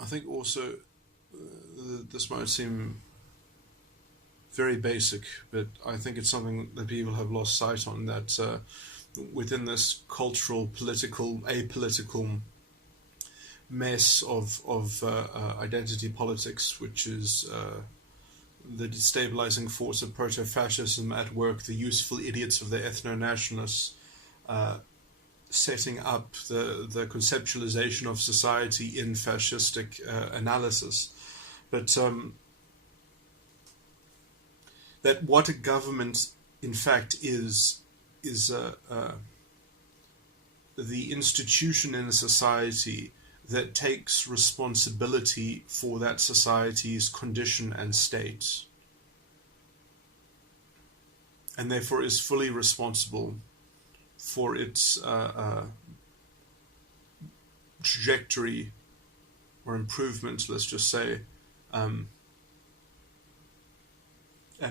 I think also this might seem very basic, but I think it's something that people have lost sight on, that within this cultural, political, apolitical mess of identity politics, which is the destabilizing force of proto-fascism at work, the useful idiots of the ethno-nationalists setting up the conceptualization of society in fascistic analysis. But that what a government in fact is the institution in a society that takes responsibility for that society's condition and state, and therefore is fully responsible for its trajectory or improvement, let's just say, and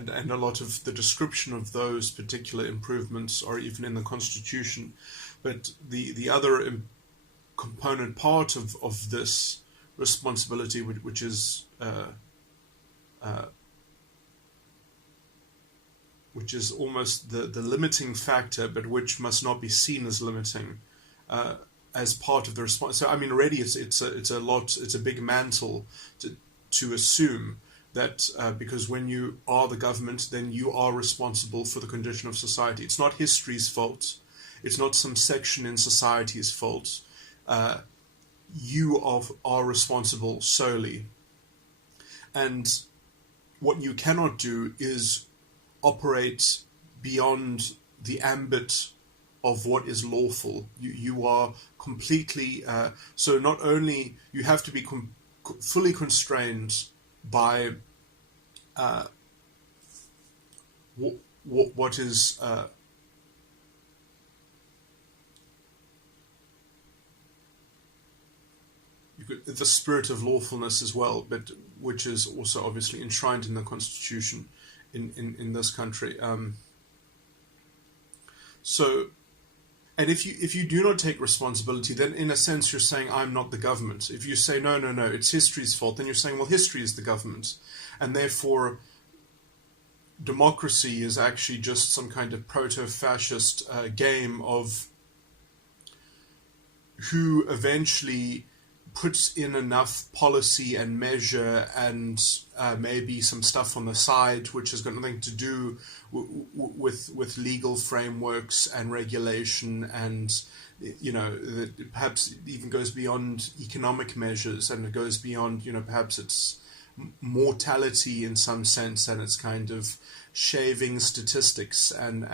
a lot of the description of those particular improvements are even in the Constitution. But the other component part of this responsibility, which is almost the limiting factor, but which must not be seen as limiting, as part of the response. So I mean, already it's a big mantle to assume that because when you are the government, then you are responsible for the condition of society. It's not history's fault. It's not some section in society's fault. You are responsible solely. And what you cannot do is operate beyond the ambit of what is lawful. You are completely... so not only you have to be fully constrained by what is the spirit of lawfulness as well, but which is also obviously enshrined in the Constitution in this country. So, and if you do not take responsibility, then in a sense you're saying, I'm not the government. If you say, no, it's history's fault, then you're saying, well, history is the government. And therefore, democracy is actually just some kind of proto-fascist game of who eventually puts in enough policy and measure and maybe some stuff on the side which has got nothing to do with legal frameworks and regulation, and that perhaps even goes beyond economic measures, and it goes beyond perhaps it's mortality in some sense, and it's kind of shaving statistics and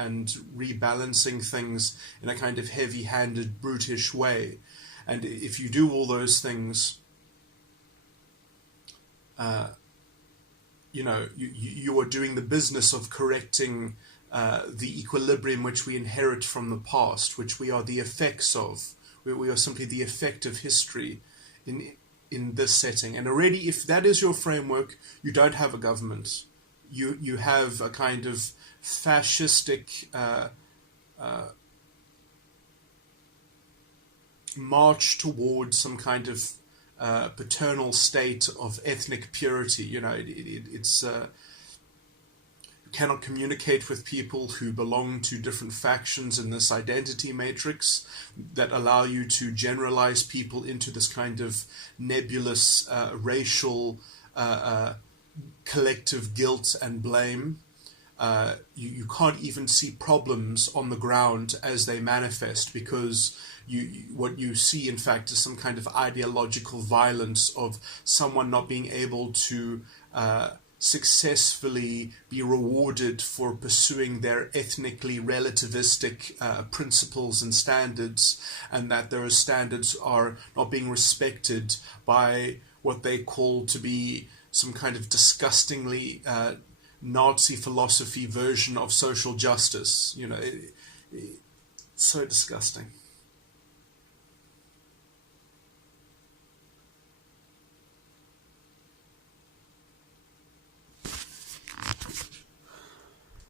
rebalancing things in a kind of heavy-handed, brutish way. And if you do all those things, you are doing the business of correcting the equilibrium which we inherit from the past, which we are the effects of. We are simply the effect of history in this setting. And already, if that is your framework, you don't have a government. You have a kind of fascistic march towards some kind of paternal state of ethnic purity. It's you cannot communicate with people who belong to different factions in this identity matrix that allow you to generalize people into this kind of nebulous racial collective guilt and blame. You can't even see problems on the ground as they manifest, because what you see in fact is some kind of ideological violence of someone not being able to successfully be rewarded for pursuing their ethnically relativistic principles and standards, and that those standards are not being respected by what they call to be some kind of disgustingly Nazi philosophy version of social justice. It's so disgusting.